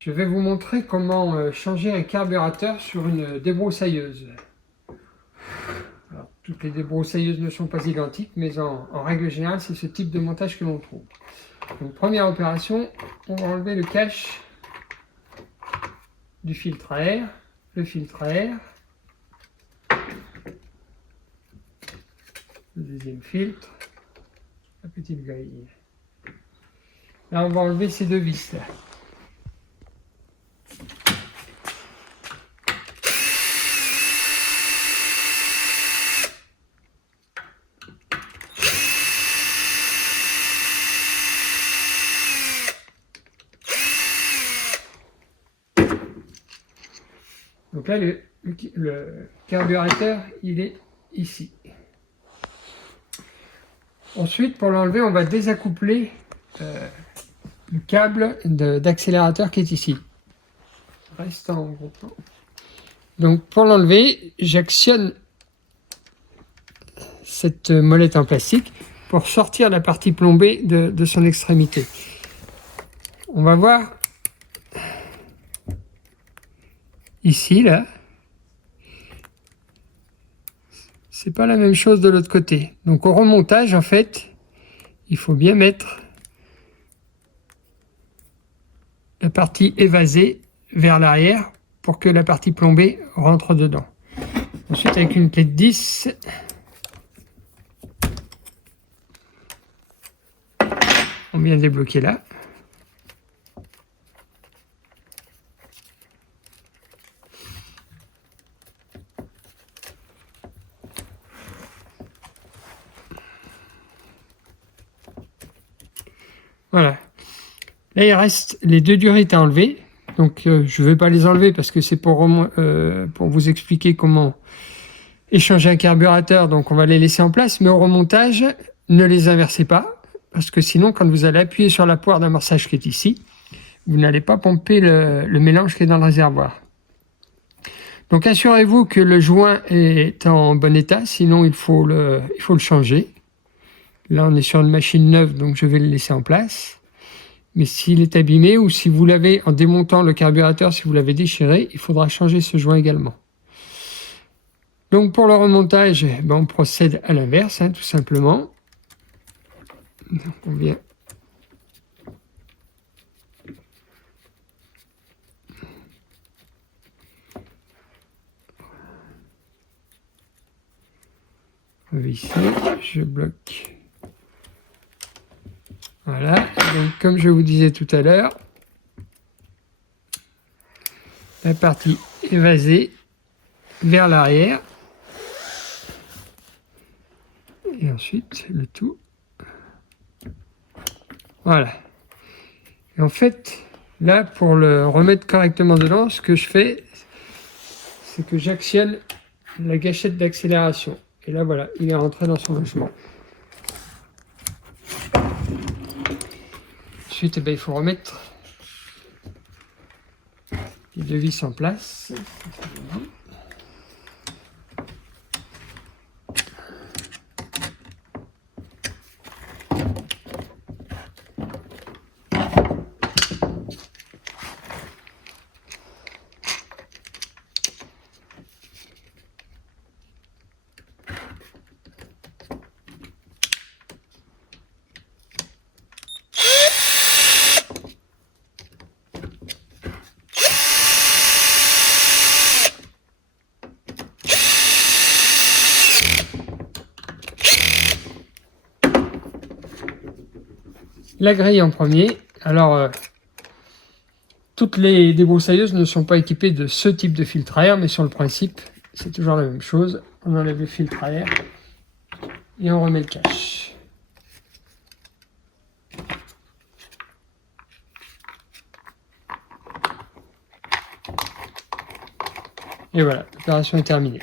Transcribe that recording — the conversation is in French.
Je vais vous montrer comment changer un carburateur sur une débroussailleuse. Alors, toutes les débroussailleuses ne sont pas identiques, mais en règle générale, c'est ce type de montage que l'on trouve. Donc, première opération, on va enlever le cache du filtre à air, le filtre à air, le deuxième filtre, la petite grille. Là, on va enlever ces deux vis là. Donc là, le carburateur, il est ici. Ensuite, pour l'enlever, on va désaccoupler le câble d'accélérateur qui est ici. Reste en gros plan. Donc pour l'enlever, j'actionne cette molette en plastique pour sortir la partie plombée de son extrémité. On va voir ici, là. C'est pas la même chose de l'autre côté. Donc au remontage, en fait, il faut bien mettre la partie évasée vers l'arrière pour que la partie plombée rentre dedans. Ensuite, avec une clé de 10, on vient débloquer là. Voilà. Là, il reste les deux durites à enlever. Donc, je ne vais pas les enlever parce que c'est pour vous expliquer comment échanger un carburateur. Donc, on va les laisser en place. Mais au remontage, ne les inversez pas. Parce que sinon, quand vous allez appuyer sur la poire d'amorçage qui est ici, vous n'allez pas pomper le mélange qui est dans le réservoir. Donc, assurez-vous que le joint est en bon état. Sinon, il faut le changer. Là, on est sur une machine neuve, donc je vais le laisser en place. Mais s'il est abîmé ou si vous l'avez, en démontant le carburateur, si vous l'avez déchiré, il faudra changer ce joint également. Donc pour le remontage, on procède à l'inverse, tout simplement. Donc on vient ici, je bloque. Voilà, donc comme je vous disais tout à l'heure, la partie évasée vers l'arrière, et ensuite le tout. Voilà. Et en fait, là, pour le remettre correctement dedans, ce que je fais, c'est que j'actionne la gâchette d'accélération. Et là, voilà, il est rentré dans son logement. Ensuite, il faut remettre les deux vis en place. La grille en premier. Alors, toutes les débroussailleuses ne sont pas équipées de ce type de filtre à air, mais sur le principe, c'est toujours la même chose. On enlève le filtre à air et on remet le cache. Et voilà, l'opération est terminée.